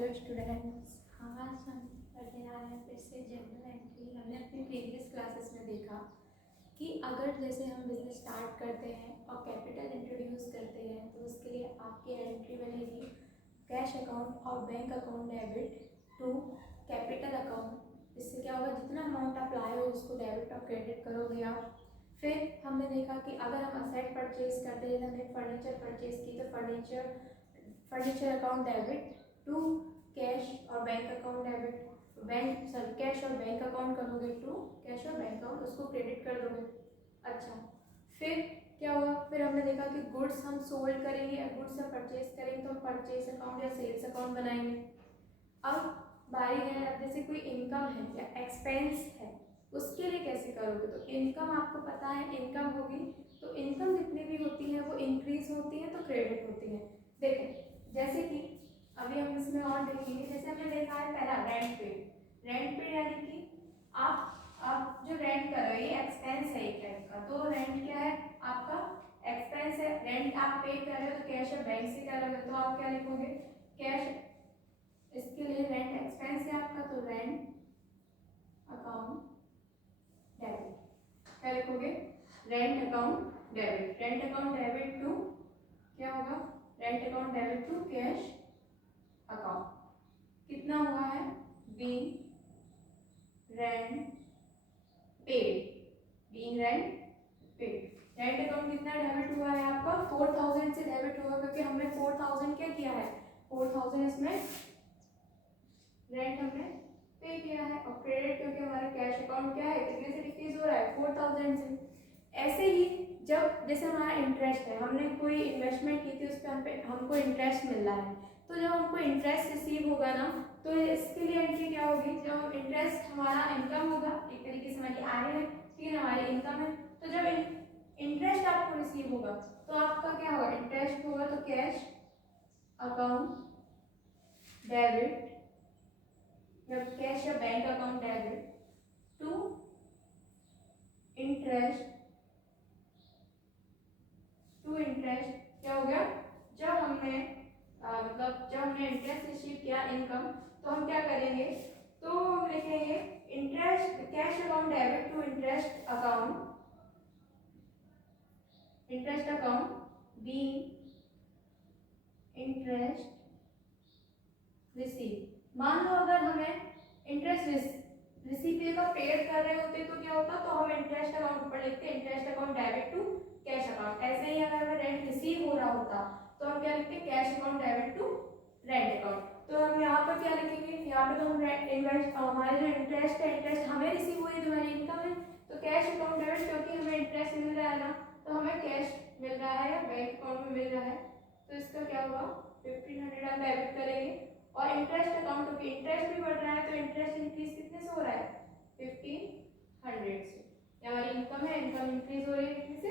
Hello students, आज हम पढ़ने आ रहे हैं फिर से जनरल एंट्री। हमने अपनी प्रीवियस क्लासेस में देखा कि अगर जैसे हम बिजनेस स्टार्ट करते हैं और कैपिटल इंट्रोड्यूस करते हैं तो उसके लिए आपकी एंट्री बनेगी कैश अकाउंट और bank account debit to capital account. इससे क्या होगा, जितना अमाउंट आप लाए हो उसको डेबिट और क्रेडिट करोगे आप। फिर हमने देखा कि अगर हम असेट परचेज करते हैं, हमने फर्नीचर परचेज की तो furniture account debit to cash और बैंक अकाउंट डेबिट, कैश और बैंक अकाउंट करोगे टू कैश और बैंक अकाउंट, उसको क्रेडिट कर दोगे। अच्छा, फिर क्या हुआ, फिर हमने देखा कि गुड्स हम सोल्ड करेंगे या गुड्स हम परचेज करेंगे तो हम परचेज अकाउंट या सेल्स अकाउंट बनाएंगे। अब बारी है, अब जैसे कोई इनकम है या एक्सपेंस है उसके लिए कैसे करोगे, तो इनकम आपको पता है इनकम होगी, तो इनकम जितनी भी होती है वो इंक्रीज होती है तो क्रेडिट होती है। देखो जैसे कि अभी हम इसमें और देखेंगे, जैसे हमने देखा है पहला रेंट पे यानी कि आप जो रेंट कर रहे हो ये एक्सपेंस है एक टाइप का, तो रेंट क्या है आपका एक्सपेंस है। रेंट आप पे कर रहे हो तो कैश और बैंक से क्या लगे, तो आप क्या लिखोगे कैश, इसके लिए रेंट एक्सपेंस है आपका तो रेंट अकाउंट डेबिट, क्या लिखोगे rent account debit. Rent account debit to क्या होगा, rent account debit to cash account. कितना हुआ है, being rent paid. Rent account कितना डेबिट हुआ है आपका 4000 से डेबिट हुआ, क्योंकि हमने 4000 क्या किया है, 4000 इसमें रेंट हमने पे किया है। और क्रेडिट क्योंकि हमारा कैश अकाउंट क्या है, कितने से डिक्रीज हो रहा है 4000 से। ऐसे ही जब जैसे हमारा इंटरेस्ट है, हमने कोई इन्वेस्टमेंट की थी उस पर हमको इंटरेस्ट मिल रहा है, तो जब हमको इंटरेस्ट रिसीव होगा ना तो इसके लिए एंट्री क्या होगी, जब इंटरेस्ट हमारा इनकम होगा, एक तरीके से हमारी आय है, ठीक है हमारी इनकम है, तो जब इंटरेस्ट आपको रिसीव होगा तो आपका क्या होगा, इंटरेस्ट होगा तो कैश अकाउंट डेबिट या कैश या bank account debit to interest क्या हो गया, जब हमने जब हमने इंटरेस्ट रिसीव किया इनकम तो हम क्या करेंगे, तो हम लिखेंगे interest cash account debit to interest account be interest receive. मान लो अगर हमें इंटरेस्ट रिसीव का पेड कर रहे होते तो क्या होता, तो हम इंटरेस्ट अकाउंट ऊपर लिखते interest account debit to cash account. ऐसे ही अगर हमें रेंट रिसीव हो रहा होता तो हम क्या लिखते cash account debit to rent account. तो हम यहाँ पर क्या लिखेंगे, यहाँ पे तो हम इन्वेस्ट हमारे जो इंटरेस्ट है, इंटरेस्ट हमें रिसीव हुई जो हमारी इनकम है, तो कैश अकाउंट डेबिट क्योंकि हमें इंटरेस्ट मिल रहा है ना, तो हमें कैश मिल रहा है या बैंक अकाउंट में मिल रहा है, तो इसका क्या होगा 1500 हम डेबिट करेंगे। और इंटरेस्ट अकाउंट क्योंकि इंटरेस्ट भी बढ़ रहा है तो इंटरेस्ट इंक्रीज कितने से हो रहा है 1500 से, या हमारी इनकम है इनकम इंक्रीज हो रही है कितने से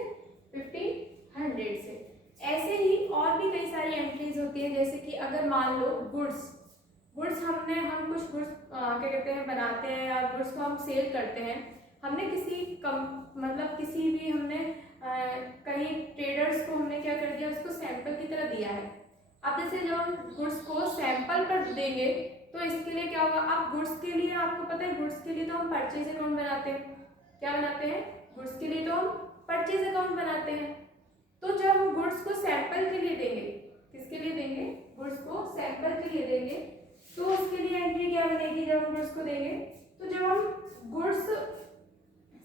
1500 से। ऐसे ही और भी कई सारी एंट्रीज होती है, जैसे कि अगर मान लो गुड्स हम कुछ गुड्स क्या कहते हैं बनाते हैं या गुड्स को हम सेल करते हैं, हमने किसी किसी भी हमने कहीं ट्रेडर्स को हमने क्या कर दिया, उसको सैंपल की तरह दिया है। अब जैसे जब हम गुड्स को सैंपल पर देंगे तो इसके लिए क्या होगा, आप गुड्स के लिए आपको पता है गुड्स के लिए तो हम परचेज अकाउंट बनाते हैं, क्या बनाते हैं गुड्स के लिए तो हम परचेज अकाउंट बनाते हैं। तो जब हम गुड्स को सैंपल के लिए देंगे, किसके लिए देंगे, गुड्स को सैंपल के लिए देंगे, तो उसके लिए एंट्री क्या बनेगी, जब हम गुड्स को देंगे तो जब हम गुड्स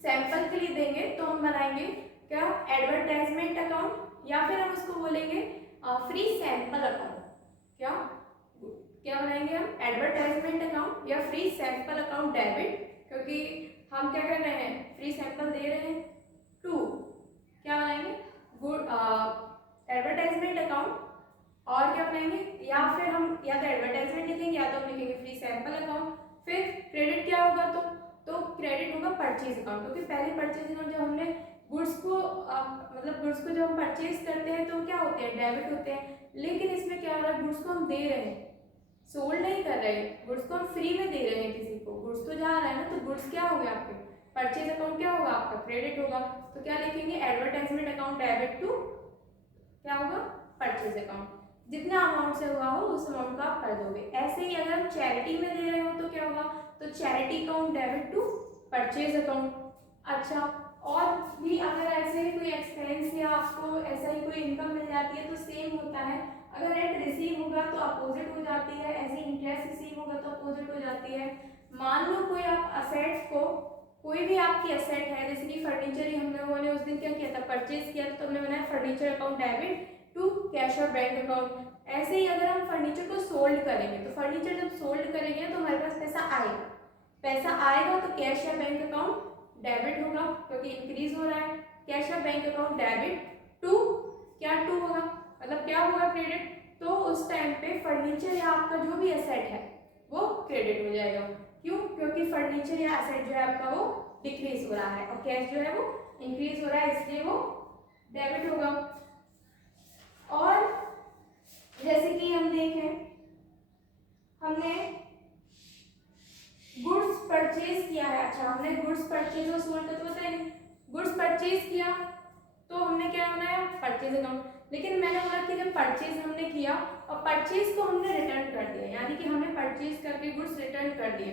सैंपल के लिए देंगे तो हम बनाएंगे क्या एडवर्टाइजमेंट अकाउंट, या फिर हम उसको बोलेंगे फ्री सैंपल अकाउंट। क्या बनाएंगे हम एडवर्टाइजमेंट अकाउंट या फ्री सैंपल अकाउंट डेबिट, क्योंकि हम क्या कर रहे हैं फ्री सैंपल दे रहे हैं, टू क्या बनाएंगे गुड एडवर्टाइजमेंट अकाउंट, और क्या बनाएंगे या फिर हम या तो एडवर्टाइजमेंट लिखेंगे या तो हम लिखेंगे फ्री सैंपल अकाउंट। फिर क्रेडिट क्या होगा, तो क्रेडिट होगा परचेज अकाउंट, क्योंकि पहले परचेज अकाउंट जब हमने गुड्स को गुड्स को जब हम परचेज करते हैं तो क्या होते हैं डेबिट होते हैं, लेकिन इसमें क्या हो रहा है गुड्स को हम दे रहे हैं, सोल्ड नहीं कर रहे हैं, गुड्स को हम फ्री में दे रहे हैं किसी को, गुड्स तो जा रहा है ना, तो गुड्स क्या हो गया आपके परचेज अकाउंट क्या होगा आपका क्रेडिट होगा, तो क्या लिखेंगे एडवर्टाइजमेंट अकाउंट डेबिट टू क्या होगा परचेज अकाउंट। जितना अमाउंट से हुआ हो उस अमाउंट का आप कर दोगे। ऐसे ही अगर हम चैरिटी में दे रहे हो तो क्या होगा, तो charity account debit to purchase account. अच्छा, और भी अगर ऐसे कोई एक्सपेंस या आपको ऐसा ही कोई इनकम मिल जाती है तो सेम होता है। अगर रेंट रिसीव होगा तो अपोजिट हो जाती है, ऐसे इंटरेस्ट रिसीव होगा तो अपोजिट हो जाती है। मान लो कोई आप असेट्स को, कोई भी आपकी असेट है, जैसे कि फर्नीचर ही हम लोगों ने उस दिन क्या किया था, परचेज किया था, तो हमने बनाया furniture account debit to cash और बैंक अकाउंट। ऐसे ही अगर हम फर्नीचर को सोल्ड करेंगे तो फर्नीचर जब सोल्ड करेंगे तो हमारे पास पैसा आएगा, पैसा आएगा तो कैश या बैंक अकाउंट डेबिट होगा क्योंकि इंक्रीज हो रहा है। कैश या बैंक अकाउंट डेबिट टू, क्या टू होगा, मतलब क्या होगा, क्रेडिट। तो उस टाइम पे फर्नीचर या आपका जो भी एसेट है वो क्रेडिट हो जाएगा। क्यों, क्योंकि फर्नीचर या एसेट जो है आपका वो डिक्रीज हो रहा है और कैश जो है वो इंक्रीज हो रहा है, इसलिए वो डेबिट होगा। और जैसे कि हम देखें, हमने गुड्स परचेज किया है। अच्छा, हमने गुड्स परचेज और सोल्ड का तो पता है, गुड्स परचेज किया तो हमने क्या बनाया, परचेज अकाउंट। लेकिन मैंने बोला कि जब परचेज हमने किया और परचेज को हमने रिटर्न कर दिया, यानी कि हमने परचेज करके गुड्स रिटर्न कर दिए,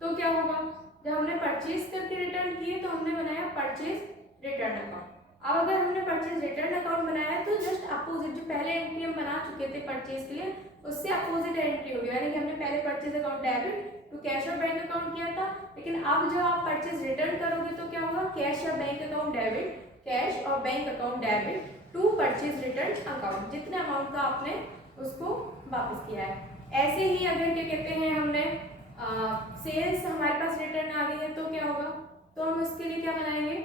तो क्या होगा, जब हमने परचेज करके रिटर्न किए तो हमने बनाया परचेज रिटर्न अकाउंट। अब अगर हमने परचेज रिटर्न अकाउंट बनाया तो जस्ट अपोजिट, जो पहले एंट्री हम बना चुके थे परचेज के लिए उससे अपोजिट एंट्री होगी, यानी कि हमने पहले purchase account debit to cash और बैंक अकाउंट किया था। लेकिन अब जब आप परचेज रिटर्न करोगे तो क्या होगा, कैश या बैंक अकाउंट डेबिट, कैश और bank account debit to purchase return account, जितने अमाउंट का आपने उसको वापस किया है। ऐसे ही अगर क्या कहते हैं, हमने सेल्स हमारे पास रिटर्न आ गई है तो क्या होगा, तो हम उसके लिए क्या बनाएंगे,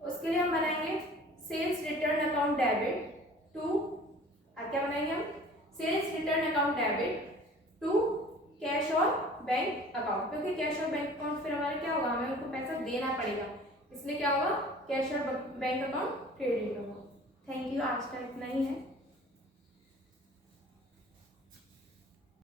उसके लिए हम बनाएंगे sales return account debit to, क्या बनाएंगे हम, sales return account debit to cash और बैंक अकाउंट, क्योंकि कैश और बैंक अकाउंट फिर हमारा क्या होगा, हमें उनको पैसा देना पड़ेगा, इसलिए क्या होगा, कैश और बैंक अकाउंट क्रेडिट होगा। थैंक यू, आज का इतना ही है।